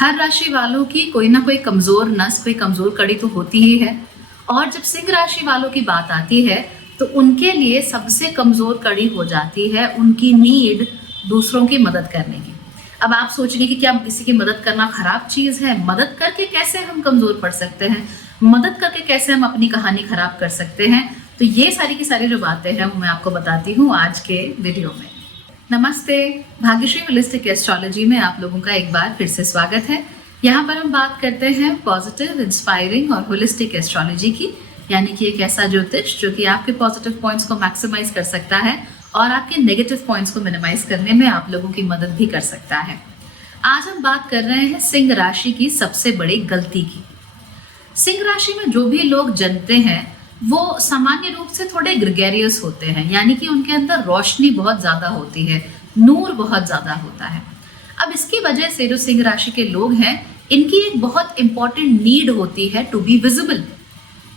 हर राशि वालों की कोई ना कोई कमजोर नस, कोई कमजोर कड़ी तो होती ही है। और जब सिंह राशि वालों की बात आती है तो उनके लिए सबसे कमजोर कड़ी हो जाती है उनकी नीड दूसरों की मदद करने की। अब आप सोचेंगे कि क्या किसी की मदद करना खराब चीज है? मदद करके कैसे हम कमजोर पड़ सकते हैं? मदद करके कैसे हम अपनी कहानी खराब कर सकते हैं? तो ये सारी की सारी जो बातें हैं वो मैं आपको बताती हूँ आज के वीडियो में। नमस्ते, भाग्यश्री होलिस्टिक एस्ट्रोलॉजी में आप लोगों का एक बार फिर से स्वागत है। यहाँ पर हम बात करते हैं पॉजिटिव, इंस्पायरिंग और होलिस्टिक एस्ट्रोलॉजी की, यानी कि एक ऐसा ज्योतिष जो कि आपके पॉजिटिव पॉइंट्स को मैक्सिमाइज कर सकता है और आपके नेगेटिव पॉइंट्स को मिनिमाइज करने में आप लोगों की मदद भी कर सकता है। आज हम बात कर रहे हैं सिंह राशि की सबसे बड़ी गलती की। सिंह राशि में जो भी लोग जन्मते हैं वो सामान्य रूप से थोड़े ग्रेगरियस होते हैं, यानी कि उनके अंदर रोशनी बहुत ज्यादा होती है, नूर बहुत ज्यादा होता है। अब इसकी वजह से जो सिंह राशि के लोग हैं इनकी एक बहुत इंपॉर्टेंट नीड होती है टू बी विजिबल,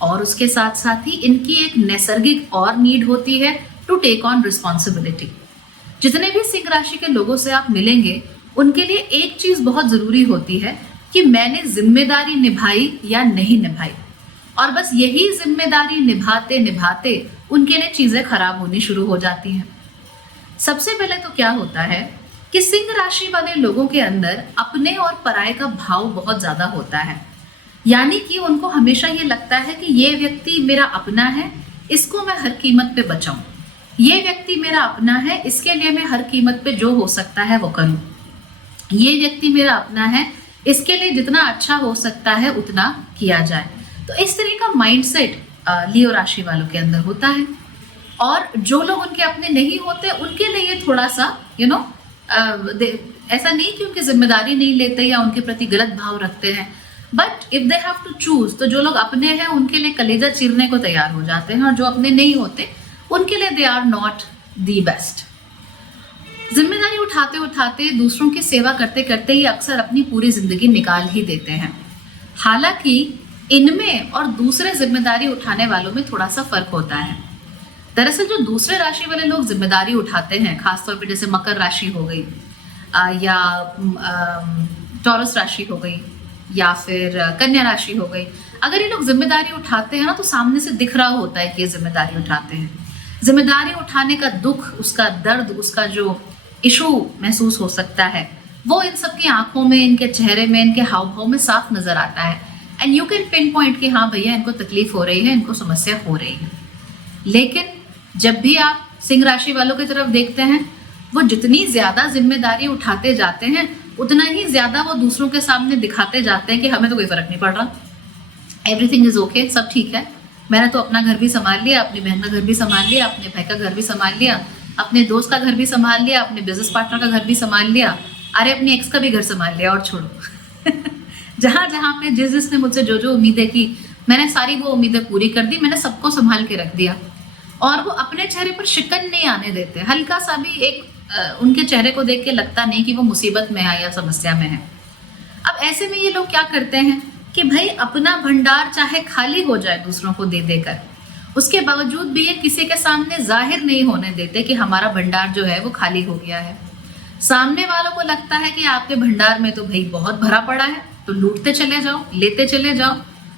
और उसके साथ साथ ही इनकी एक नैसर्गिक और नीड होती है टू टेक ऑन रिस्पॉन्सिबिलिटी। जितने भी सिंह राशि के लोगों से आप मिलेंगे उनके लिए एक चीज बहुत जरूरी होती है कि मैंने जिम्मेदारी निभाई या नहीं निभाई, और बस यही जिम्मेदारी निभाते निभाते उनके लिए चीजें खराब होनी शुरू हो जाती हैं। सबसे पहले तो क्या होता है कि सिंह राशि वाले लोगों के अंदर अपने और पराये का भाव बहुत ज्यादा होता है, यानी कि उनको हमेशा ये लगता है कि ये व्यक्ति मेरा अपना है, इसको मैं हर कीमत पे बचाऊं। ये व्यक्ति मेरा अपना है, इसके लिए मैं हर कीमत पे जो हो सकता है वो करूं। ये व्यक्ति मेरा अपना है, इसके लिए जितना अच्छा हो सकता है उतना किया जाए। तो इस तरह का माइंडसेट लियो राशि वालों के अंदर होता है। और जो लोग उनके अपने नहीं होते उनके लिए ये थोड़ा सा ऐसा नहीं कि उनकी जिम्मेदारी नहीं लेते या उनके प्रति गलत भाव रखते हैं, but if they have to choose, तो जो लोग अपने हैं उनके लिए कलेजा चीरने को तैयार हो जाते हैं, और जो अपने नहीं होते उनके लिए they are not the best. जिम्मेदारी उठाते उठाते, दूसरों की सेवा करते करते ये अक्सर अपनी पूरी जिंदगी निकाल ही देते हैं। हालांकि इनमें और दूसरे जिम्मेदारी उठाने वालों में थोड़ा सा फर्क होता है। दरअसल जो दूसरे राशि वाले लोग जिम्मेदारी उठाते हैं, खासतौर पे जैसे मकर राशि हो गई या टॉरस राशि हो गई या फिर कन्या राशि हो गई, अगर ये लोग जिम्मेदारी उठाते हैं ना तो सामने से दिख रहा होता है कि ये जिम्मेदारी उठाते हैं। जिम्मेदारी उठाने का दुख, उसका दर्द, उसका जो इशू महसूस हो सकता है वो इन सबकी आंखों में, इनके चेहरे में, इनके हाव भाव में साफ नजर आता है। And you can pin point कि हाँ भैया इनको तकलीफ हो रही है, इनको समस्या हो रही है। लेकिन जब भी आप सिंह राशि वालों की तरफ देखते हैं, वो जितनी ज्यादा जिम्मेदारी उठाते जाते हैं उतना ही ज्यादा वो दूसरों के सामने दिखाते जाते हैं कि हमें तो कोई फर्क नहीं पड़ रहा, एवरीथिंग इज ओके, सब ठीक है, मैंने तो अपना घर भी संभाल लिया, अपनी बहन का घर भी संभाल लिया, अपने भाई का घर भी संभाल लिया, अपने दोस्त का घर भी संभाल लिया, अपने बिजनेस पार्टनर का घर भी संभाल लिया, अरे अपने एक्स का भी घर संभाल लिया, और छोड़ो जहां जहां पे जिसने मुझसे जो जो उम्मीदें की, मैंने सारी वो उम्मीदें पूरी कर दी, मैंने सबको संभाल के रख दिया। और वो अपने चेहरे पर शिकन नहीं आने देते, हल्का सा भी एक उनके चेहरे को देख के लगता नहीं कि वो मुसीबत में है या समस्या में है। अब ऐसे में ये लोग क्या करते हैं कि भाई अपना भंडार चाहे खाली हो जाए दूसरों को दे देकर, उसके बावजूद भी ये किसी के सामने जाहिर नहीं होने देते कि हमारा भंडार जो है वो खाली हो गया है। सामने वालों को लगता है कि आपके भंडार में तो भाई बहुत भरा पड़ा है, तो लूटते चले जाओ, लेते चले जाओ।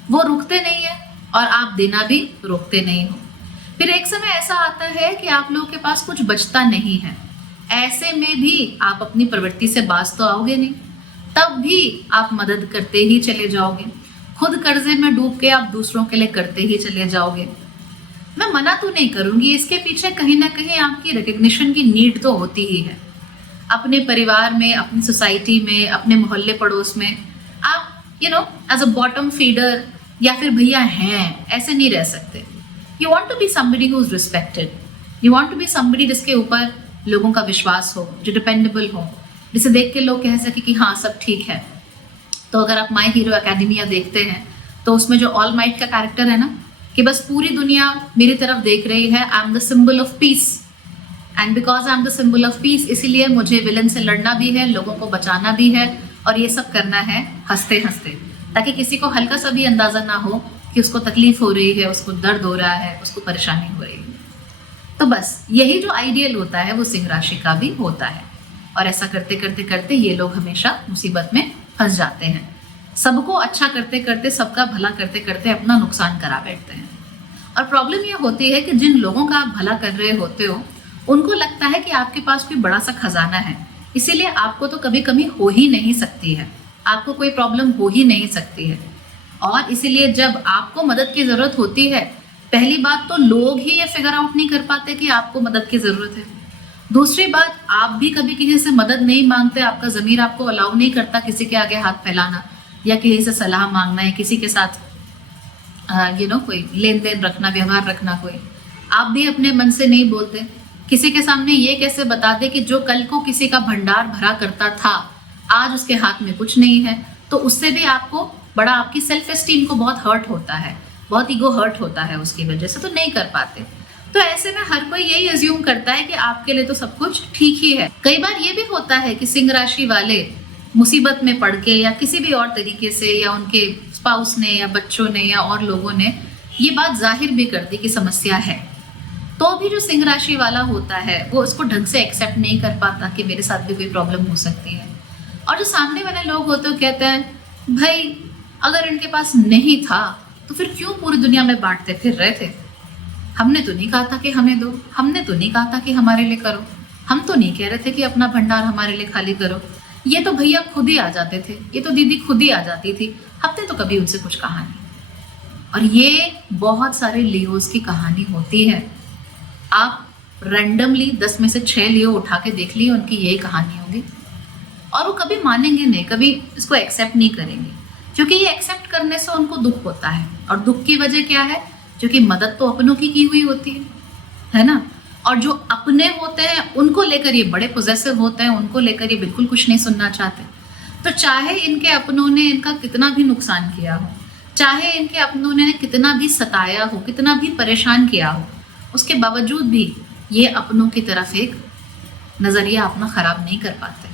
वो रुकते नहीं है और आप देना भी रोकते नहीं हो। फिर एक समय ऐसा आता है कि आप लोगों के पास कुछ बचता नहीं है। ऐसे में भी आप अपनी प्रवृत्ति से बाज तो आओगे नहीं, तब भी आप मदद करते ही चले जाओगे। खुद कर्जे में डूब के आप दूसरों के लिए करते ही चले जाओगे। मैं मना तो नहीं करूंगी, इसके पीछे कहीं ना कहीं आपकी रिकग्निशन की नीड तो होती ही है। अपने परिवार में, अपनी सोसाइटी में, अपने मोहल्ले पड़ोस में आप एज अ बॉटम फीडर या फिर भैया हैं ऐसे नहीं रह सकते। You want to be somebody who is respected, you want to be somebody जिसके ऊपर लोगों का विश्वास हो, जो डिपेंडेबल हो, जिसे देख के लोग कह सके कि हाँ सब ठीक है। तो अगर आप माई हीरो एकेडमिया देखते हैं तो उसमें जो ऑल माइट का कैरेक्टर है ना, कि बस पूरी दुनिया मेरी तरफ देख रही है, I am the symbol of peace, and because I am the symbol of peace, इसीलिए मुझे विलन से लड़ना भी है, लोगों को बचाना भी है, और ये सब करना है हंसते हंसते, ताकि किसी को हल्का सा भी अंदाजा ना हो कि उसको तकलीफ हो रही है, उसको दर्द हो रहा है, उसको परेशानी हो रही है। तो बस यही जो आइडियल होता है वो सिंह राशि का भी होता है, और ऐसा करते करते करते ये लोग हमेशा मुसीबत में फंस जाते हैं। सबको अच्छा करते करते, सबका भला करते करते अपना नुकसान करा बैठते हैं। और प्रॉब्लम ये होती है कि जिन लोगों का आप भला कर रहे होते हो उनको लगता है कि आपके पास कोई बड़ा सा खजाना है, इसीलिए आपको तो कभी कमी हो ही नहीं सकती है, आपको कोई प्रॉब्लम हो ही नहीं सकती है। और इसीलिए जब आपको मदद की ज़रूरत होती है, पहली बात तो लोग ही ये फिगर आउट नहीं कर पाते कि आपको मदद की ज़रूरत है। दूसरी बात, आप भी कभी किसी से मदद नहीं मांगते, आपका ज़मीर आपको अलाउ नहीं करता किसी के आगे हाथ फैलाना या किसी से सलाह मांगना या किसी के साथ कोई लेन देन रखना, व्यवहार रखना। कोई आप भी अपने मन से नहीं बोलते। किसी के सामने ये कैसे बता दे कि जो कल को किसी का भंडार भरा करता था आज उसके हाथ में कुछ नहीं है, तो उससे भी आपको बड़ा, आपकी सेल्फ एस्टीम को बहुत हर्ट होता है, बहुत ईगो हर्ट होता है उसकी वजह से, तो नहीं कर पाते। तो ऐसे में हर कोई यही अज्यूम करता है कि आपके लिए तो सब कुछ ठीक ही है। कई बार ये भी होता है कि सिंह राशि वाले मुसीबत में पड़ के या किसी भी और तरीके से, या उनके स्पाउस ने या बच्चों ने या और लोगों ने ये बात जाहिर भी कर दी कि समस्या है, तो भी जो सिंह राशि वाला होता है वो उसको ढंग से एक्सेप्ट नहीं कर पाता कि मेरे साथ भी कोई प्रॉब्लम हो सकती है। और जो सामने वाले लोग होते हैं कहते हैं भाई अगर इनके पास नहीं था तो फिर क्यों पूरी दुनिया में बांटते फिर रहे थे, हमने तो नहीं कहा था कि हमें दो, हमने तो नहीं कहा था कि हमारे लिए करो, हम तो नहीं कह रहे थे कि अपना भंडार हमारे लिए खाली करो, ये तो भैया खुद ही आ जाते थे, ये तो दीदी खुद ही आ जाती थी, हमने तो कभी उनसे कुछ कहा नहीं। और ये बहुत सारे लियोज की कहानी होती है। आप रैंडमली 10 में से 6 लियो उठा के देख लिए, उनकी यही कहानी होगी। और वो कभी मानेंगे नहीं, कभी इसको एक्सेप्ट नहीं करेंगे, क्योंकि ये एक्सेप्ट करने से उनको दुख होता है। और दुख की वजह क्या है? क्योंकि मदद तो अपनों की हुई होती है ना। और जो अपने होते हैं उनको लेकर ये बड़े पोजेसिव होते हैं, उनको लेकर ये बिल्कुल कुछ नहीं सुनना चाहते। तो चाहे इनके अपनों ने इनका कितना भी नुकसान किया हो, चाहे इनके अपनों ने कितना भी सताया हो, कितना भी परेशान किया हो, उसके बावजूद भी ये अपनों की तरफ एक नज़रिया अपना ख़राब नहीं कर पाते।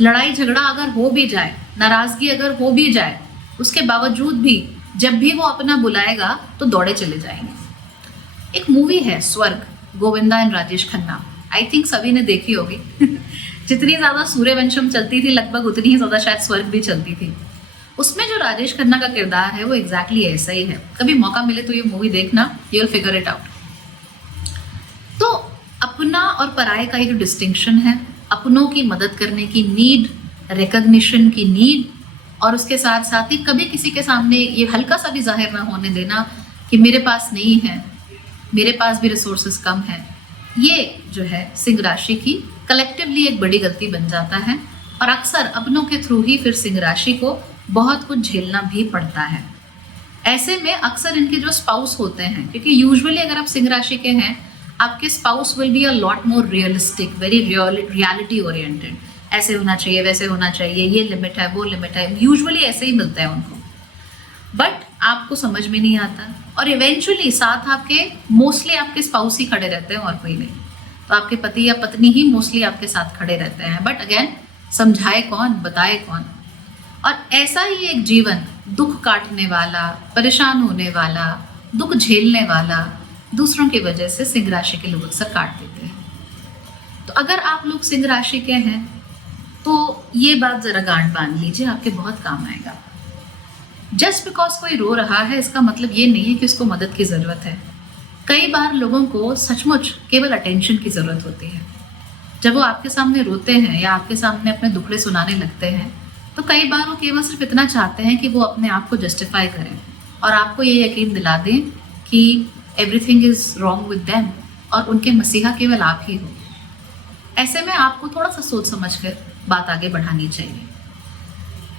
लड़ाई झगड़ा अगर हो भी जाए, नाराज़गी अगर हो भी जाए, उसके बावजूद भी जब भी वो अपना बुलाएगा तो दौड़े चले जाएंगे। एक मूवी है स्वर्ग, Govinda and Rajesh Khanna, I think सभी ने देखी होगी। जितनी ज़्यादा सूर्यवंशम चलती थी लगभग उतनी ही ज़्यादा शायद स्वर्ग भी चलती थी। उसमें जो राजेश खन्ना का किरदार है वो एग्जैक्टली ऐसा ही है। कभी मौका मिले तो ये मूवी देखना, you will figure it out. तो अपना और पराये का ये जो डिस्टिंक्शन है, अपनों की मदद करने की नीड, रिकग्निशन की नीड, और उसके साथ साथ ही कभी किसी के सामने ये हल्का सा भी जाहिर ना होने देना कि मेरे पास नहीं है, मेरे पास भी रिसोर्सेज कम है, ये जो है सिंह राशि की कलेक्टिवली एक बड़ी गलती बन जाता है। और अक्सर अपनों के थ्रू ही फिर सिंह राशि को बहुत कुछ झेलना भी पड़ता है। ऐसे में अक्सर इनके जो स्पाउस होते हैं, क्योंकि यूजुअली अगर आप सिंह राशि के हैं, आपके spouse will be a lot more realistic, very reality oriented, ऐसे होना चाहिए, वैसे होना चाहिए, ये लिमिट है, वो लिमिट है, यूजुअली ऐसे ही मिलता है उनको। बट आपको समझ में नहीं आता, और इवेंचुअली साथ आपके मोस्टली आपके स्पाउस ही खड़े रहते हैं और कोई नहीं। तो आपके पति या पत्नी ही मोस्टली आपके साथ खड़े रहते हैं। बट अगेन, समझाए कौन, बताए कौन। और ऐसा ही एक जीवन दुख काटने वाला, परेशान होने वाला, दुख झेलने वाला दूसरों की वजह से सिंह राशि के लोग अक्सर काट देते हैं। तो अगर आप लोग सिंह राशि के हैं तो ये बात जरा गांठ बांध लीजिए, आपके बहुत काम आएगा। जस्ट बिकॉज कोई रो रहा है इसका मतलब ये नहीं है कि उसको मदद की ज़रूरत है। कई बार लोगों को सचमुच केवल अटेंशन की ज़रूरत होती है। जब वो आपके सामने रोते हैं या आपके सामने अपने दुखड़े सुनाने लगते हैं, तो कई बार वो केवल सिर्फ इतना चाहते हैं कि वो अपने आप को जस्टिफाई करें और आपको ये यकीन दिला दें कि everything is wrong with them और उनके मसीहा केवल आप ही हो। ऐसे में आपको थोड़ा सा सोच समझ कर बात आगे बढ़ानी चाहिए।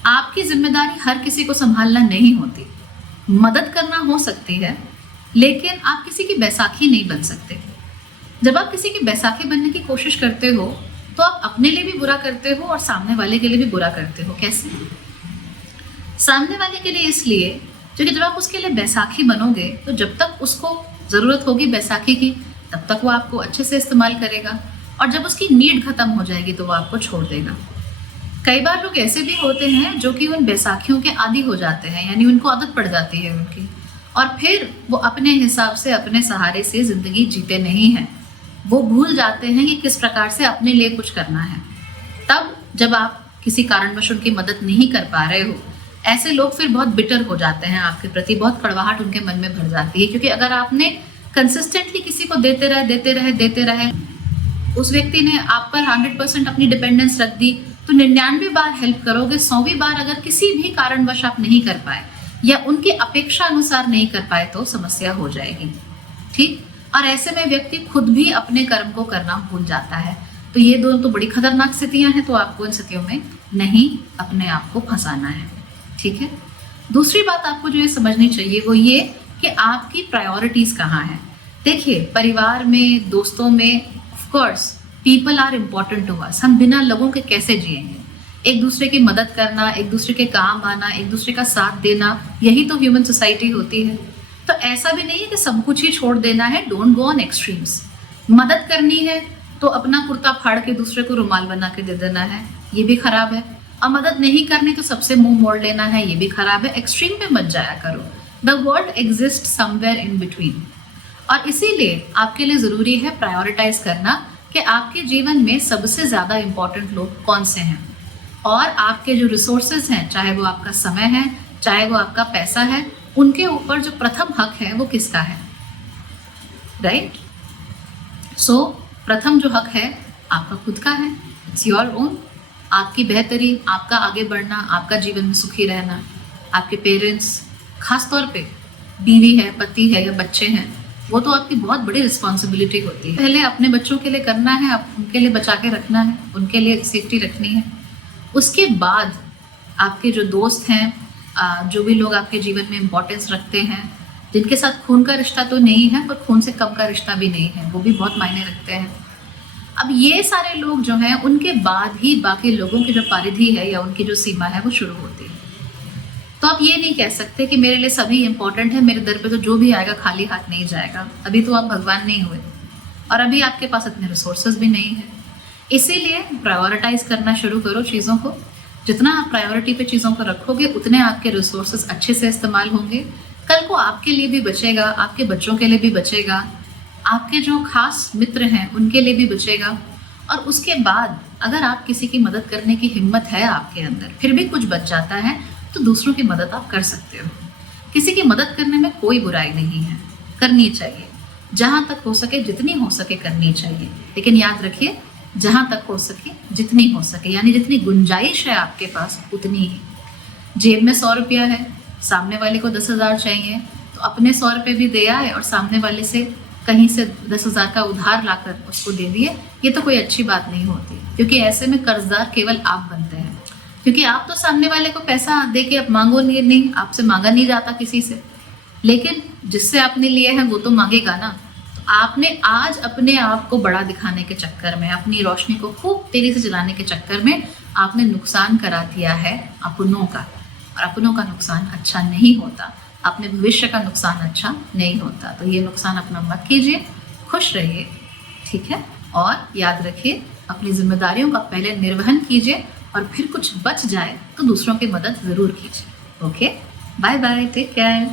आपकी जिम्मेदारी हर किसी को संभालना नहीं होती। मदद करना हो सकती है, लेकिन आप किसी की बैसाखी नहीं बन सकते। जब आप किसी की बैसाखी बनने की कोशिश करते हो तो आप अपने लिए भी बुरा करते हो और सामने वाले के लिए भी बुरा करते हो। कैसे? सामने वाले के लिए इसलिए क्योंकि जब आप उसके लिए बैसाखी बनोगे तो जब तक उसको ज़रूरत होगी बैसाखी की तब तक वो आपको अच्छे से इस्तेमाल करेगा, और जब उसकी नीड खत्म हो जाएगी तो वो आपको छोड़ देगा। कई बार लोग ऐसे भी होते हैं जो कि उन बैसाखियों के आदी हो जाते हैं, यानी उनको आदत पड़ जाती है उनकी, और फिर वो अपने हिसाब से अपने सहारे से ज़िंदगी जीते नहीं हैं। वो भूल जाते हैं कि किस प्रकार से अपने लिए कुछ करना है। तब जब आप किसी कारणवश उनकी मदद नहीं कर पा रहे हो, ऐसे लोग फिर बहुत बिटर हो जाते हैं आपके प्रति, बहुत कड़वाहट उनके मन में भर जाती है। क्योंकि अगर आपने कंसिस्टेंटली किसी को देते रहे, उस व्यक्ति ने आप पर 100% अपनी डिपेंडेंस रख दी, तो 99 बार हेल्प करोगे, 100वीं बार अगर किसी भी कारणवश आप नहीं कर पाए या उनकी अपेक्षा अनुसार नहीं कर पाए तो समस्या हो जाएगी। ठीक, और ऐसे में व्यक्ति खुद भी अपने कर्म को करना भूल जाता है। तो ये दोनों तो बड़ी खतरनाक स्थितियां हैं, तो आपको इन स्थितियों में नहीं अपने आप को फंसाना है। ठीक है। दूसरी बात आपको जो ये समझनी चाहिए वो ये कि आपकी प्रायोरिटीज कहाँ हैं। देखिए, परिवार में, दोस्तों में, of course people are important to us. हम बिना लोगों के कैसे जिएंगे? एक दूसरे की मदद करना, एक दूसरे के काम आना, एक दूसरे का साथ देना, यही तो ह्यूमन सोसाइटी होती है। तो ऐसा भी नहीं है कि सब कुछ ही छोड़ देना है। Don't go on extremes. मदद करनी है तो अपना कुर्ता फाड़ के दूसरे को रुमाल बना के दे देना है, ये भी खराब है। और मदद नहीं करनी तो सबसे मुंह मोड़ लेना है, ये भी खराब है। एक्सट्रीम पे मत जाया करो। The world exist somewhere in between. और इसीलिए आपके लिए ज़रूरी है प्रायोरिटाइज करना कि आपके जीवन में सबसे ज़्यादा इम्पोर्टेंट लोग कौन से हैं, और आपके जो रिसोर्सेज हैं, चाहे वो आपका समय है, चाहे वो आपका पैसा है, उनके ऊपर जो प्रथम हक है वो किसका है। राइट? सो प्रथम जो हक है आपका खुद का है। It's your own. आपकी बेहतरी, आपका आगे बढ़ना, आपका जीवन में सुखी रहना। आपके पेरेंट्स, खास तौर पे बीवी है, पति है या बच्चे हैं, वो तो आपकी बहुत बड़ी रिस्पॉन्सिबिलिटी होती है। पहले अपने बच्चों के लिए करना है, उनके लिए बचा के रखना है, उनके लिए सेफ्टी रखनी है। उसके बाद आपके जो दोस्त हैं, जो भी लोग आपके जीवन में इम्पोर्टेंस रखते हैं, जिनके साथ खून का रिश्ता तो नहीं है पर खून से कम का रिश्ता भी नहीं है, वो भी बहुत मायने रखते हैं। अब ये सारे लोग जो हैं, उनके बाद ही बाकी लोगों की जो परिधि है या उनकी जो सीमा है वो शुरू होती है। तो आप ये नहीं कह सकते कि मेरे लिए सभी इंपॉर्टेंट है, मेरे दर पे तो जो भी आएगा खाली हाथ नहीं जाएगा। अभी तो आप भगवान नहीं हुए और अभी आपके पास इतने रिसोर्सेज भी नहीं है। इसीलिए प्रायोरिटाइज करना शुरू करो चीज़ों को। जितना आप प्रायोरिटी पे चीज़ों को रखोगे, उतने आपके रिसोर्सेज अच्छे से इस्तेमाल होंगे। कल को आपके लिए भी बचेगा, आपके बच्चों के लिए भी बचेगा, आपके जो खास मित्र हैं उनके लिए भी बचेगा। और उसके बाद अगर आप किसी की मदद करने की हिम्मत है आपके अंदर, फिर भी कुछ बच जाता है, तो दूसरों की मदद आप कर सकते हो। किसी की मदद करने में कोई बुराई नहीं है, करनी चाहिए। जहाँ तक हो सके, जितनी हो सके करनी चाहिए। लेकिन याद रखिए, जहाँ तक हो सके, जितनी हो सके, यानी जितनी गुंजाइश है आपके पास उतनी ही। जेब में 100 रुपया है, सामने वाले को 10,000 चाहिए, तो अपने 100 रुपये भी दे आए और सामने वाले से कहीं से 10,000 का उधार लाकर उसको दे दिए। ये तो कोई अच्छी बात नहीं होती, क्योंकि ऐसे में कर्जदार केवल आप बनते हैं। क्योंकि आप तो सामने वाले को पैसा दे के आप मांगोगे नहीं, आपसे मांगा नहीं जाता किसी से, लेकिन जिससे आपने लिए हैं वो तो मांगेगा ना। तो आपने आज अपने आप को बड़ा दिखाने के चक्कर में, अपनी रोशनी को खूब तेजी से जलाने के चक्कर में आपने नुकसान करा दिया है अपनों का, और अपनों का नुकसान अच्छा नहीं होता, अपने भविष्य का नुकसान अच्छा नहीं होता। तो ये नुकसान अपना मत कीजिए, खुश रहिए, ठीक है। और याद रखिए, अपनी जिम्मेदारियों का पहले निर्वहन कीजिए, और फिर कुछ बच जाए तो दूसरों की मदद ज़रूर कीजिए। Okay, bye bye, take care.